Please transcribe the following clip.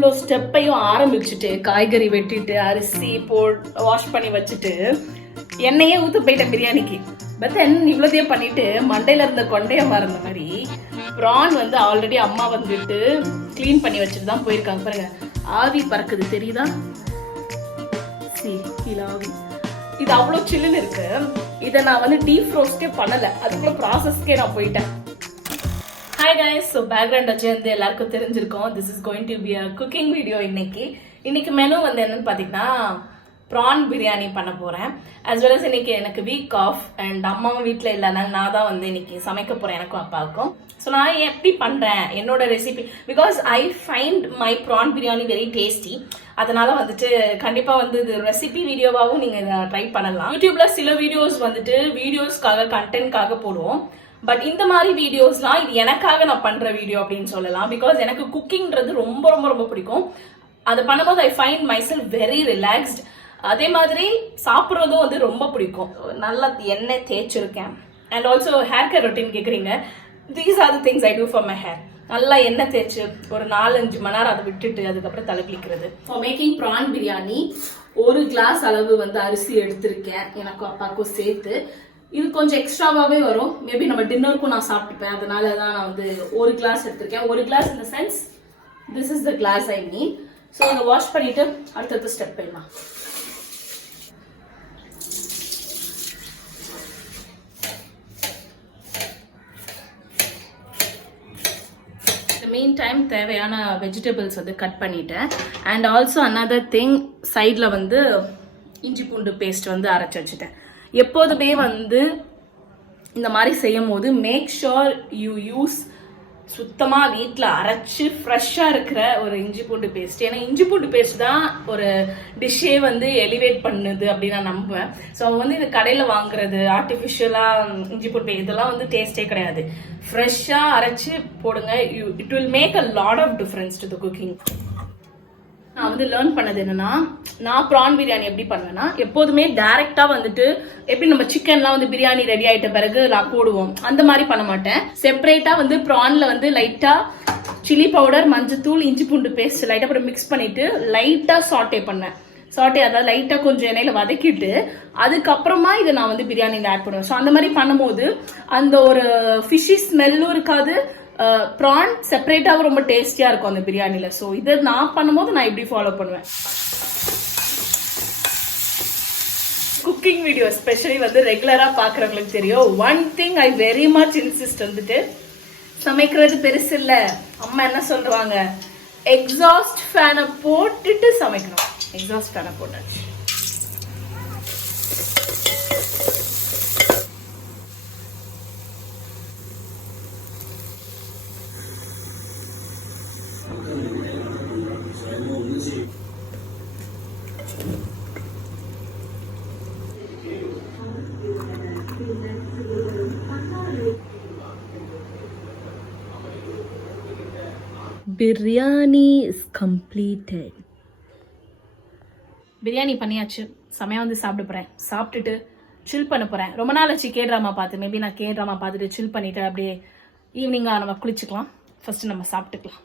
இவ்வளோ ஸ்டெப்பையும் ஆரம்பிச்சுட்டு காய்கறி வெட்டிட்டு அரிசி வாஷ் பண்ணி வச்சுட்டு எண்ணெயே ஊற்று போயிட்டேன் பிரியாணிக்கு. பட் தென் இவ்வளோதையும் பண்ணிட்டு மண்டையில இருந்த கொண்டைய மறந்த மாதிரி ப்ரான் வந்து ஆல்ரெடி அம்மா வந்துட்டு கிளீன் பண்ணி வச்சுட்டு தான் போயிருக்காங்க. பாருங்க ஆவி பறக்குது தெரியுதா? கீழே ஆவி. இது அவ்வளோ சில்லுன்னு இருக்கு. இதை நான் வந்து டீப் ரோஸ்டே பண்ணலை, அதுக்குள்ள ப்ராசஸ்க்கே நான் போயிட்டேன். ஹாய் கைஸ், ஸோ பேக்ரவுண்ட் வச்சு வந்து எல்லாருக்கும் தெரிஞ்சிருக்கோம். This is going to be a cooking video. இன்னைக்கு மெனு வந்து என்னன்னு பார்த்தீங்கன்னா ப்ரான் பிரியாணி பண்ண போகிறேன். அஸ் வெல் அஸ் இன்னைக்கு எனக்கு வீக் ஆஃப் அண்ட் அம்மாவும் வீட்டில் இல்லைனால நான் தான் வந்து இன்னைக்கு சமைக்க போகிறேன் எனக்கும் அப்பாவுக்கும். ஸோ நான் எப்படி பண்ணுறேன் என்னோட recipe, because I find my prawn biryani very tasty. அதனால வந்துட்டு கண்டிப்பாக வந்து இது ரெசிபி வீடியோவாகவும் நீங்கள் இதை ட்ரை பண்ணலாம். யூடியூப்ல சில வீடியோஸ் வந்துட்டு வீடியோஸ்க்காக கண்டென்ட்காக போடுவோம். பட் இந்த மாதிரி வீடியோஸ்லாம் இது எனக்காக நான் பண்ற வீடியோ அப்படின்னு சொல்லலாம். பிகாஸ் எனக்கு குக்கிங்ன்றது ரொம்ப ரொம்ப ரொம்ப பிடிக்கும். அதை பண்ணும்போது I find myself very relaxed. அதே மாதிரி சாப்பிட்றதும் வந்து ரொம்ப பிடிக்கும். நல்லா எண்ணெய் தேய்ச்சிருக்கேன். And also hair care routine கேட்குறீங்க. These are the things I do for my hair. நல்லா எண்ணெய் தேய்ச்சி ஒரு 4-5 மணி நேரம் அதை விட்டுட்டு அதுக்கப்புறம் தலை குளிக்கிறது. For making prawn biryani 1 glass அளவு வந்து அரிசி எடுத்திருக்கேன் எனக்கும் அப்பாவுக்கும் சேர்த்து. இது கொஞ்சம் எக்ஸ்ட்ராவாகவே வரும். மேபி நம்ம டின்னருக்கும் நான் சாப்பிட்டுப்பேன். அதனால தான் நான் வந்து 1 கிளாஸ் எடுத்திருக்கேன். 1 கிளாஸ் இந்த sense this is the glass I need. So அதை வாஷ் பண்ணிட்டு அடுத்தடுத்த ஸ்டெப் போயிடலாம். மெயின் டைம் தேவையான வெஜிடபிள்ஸ் வந்து கட் பண்ணிட்டேன். அண்ட் ஆல்சோ அனதர் திங், சைடில் வந்து இஞ்சி பூண்டு பேஸ்ட் வந்து அரைச்சி வச்சுட்டேன். எப்போதுமே வந்து இந்த மாதிரி செய்யும் போது மேக் ஷோர் யூ யூஸ் சுத்தமாக வீட்டில் அரைச்சி ஃப்ரெஷ்ஷாக இருக்கிற ஒரு இஞ்சி பூண்டு பேஸ்ட். ஏன்னா இஞ்சி பூண்டு பேஸ்ட் தான் ஒரு டிஷ்ஷே வந்து எலிவேட் பண்ணுது அப்படின்னு நான் நம்புவேன். ஸோ அவங்க வந்து இந்த கடையில் வாங்குறது ஆர்டிஃபிஷியலாக இஞ்சி பூண்டு பேஸ்ட் இதெல்லாம் வந்து டேஸ்டே கிடையாது. ஃப்ரெஷ்ஷாக அரைச்சி போடுங்க. It will make a lot of difference to the cooking. நான் வந்து லேர்ன் பண்ணது என்னன்னா, நான் ப்ரான் பிரியாணி எப்படி பண்ணுவேன்னா, எப்போதுமே டைரக்டா வந்துட்டு எப்படி நம்ம சிக்கன்லாம் வந்து பிரியாணி ரெடி ஆயிட்ட பிறகு நான் போடுவோம் அந்த மாதிரி பண்ண மாட்டேன். செப்பரேட்டா வந்து ப்ரான்ல வந்து லைட்டா சில்லி பவுடர், மஞ்சத்தூள், இஞ்சி பூண்டு பேஸ்ட் லைட்டா அப்புறம் மிக்ஸ் பண்ணிட்டு லைட்டா சாட்டே பண்ணேன். சாட்டே அதாவது லைட்டா கொஞ்சம் எண்ணெயில வதக்கிட்டு அதுக்கப்புறமா இதை நான் வந்து பிரியாணியில் ஆட் பண்ணுவேன். ஸோ அந்த மாதிரி பண்ணும்போது அந்த ஒரு ஃபிஷி ஸ்மெல்லும் இருக்காது, ப்ரான் செப்பரேட்டாகவும் ரொம்ப டேஸ்டியாக இருக்கும் அந்த பிரியாணியில். ஸோ இதை நான் பண்ணும்போது நான் இப்படி ஃபாலோ பண்ணுவேன். குக்கிங் வீடியோ ஸ்பெஷலி வந்து ரெகுலராக பார்க்குறவங்களுக்கு தெரியும். One thing I very much insist வந்துட்டு, சமைக்கிறது பெருசு இல்லை. அம்மா என்ன சொல்லுவாங்க, எக்ஸாஸ்ட் ஃபேனை போட்டுட்டு சமைக்கணும். எக்ஸாஸ்ட் ஃபேனை போட்டாச்சு. Biryani is completed. பிரியாணி பண்ணியாச்சு. செமையாக வந்து சாப்பிட போகிறேன். சாப்பிட்டுட்டு சில் பண்ண போகிறேன். ரொம்ப நாள் ஆச்சு கே ட்ராமா பார்த்து. மேபி நான் கே ட்ராமா பார்த்துட்டு சில் பண்ணிவிட்டு அப்படியே ஈவினிங்காக நம்ம குளிச்சுக்கலாம். ஃபர்ஸ்ட் நம்ம சாப்பிட்டுக்கலாம்.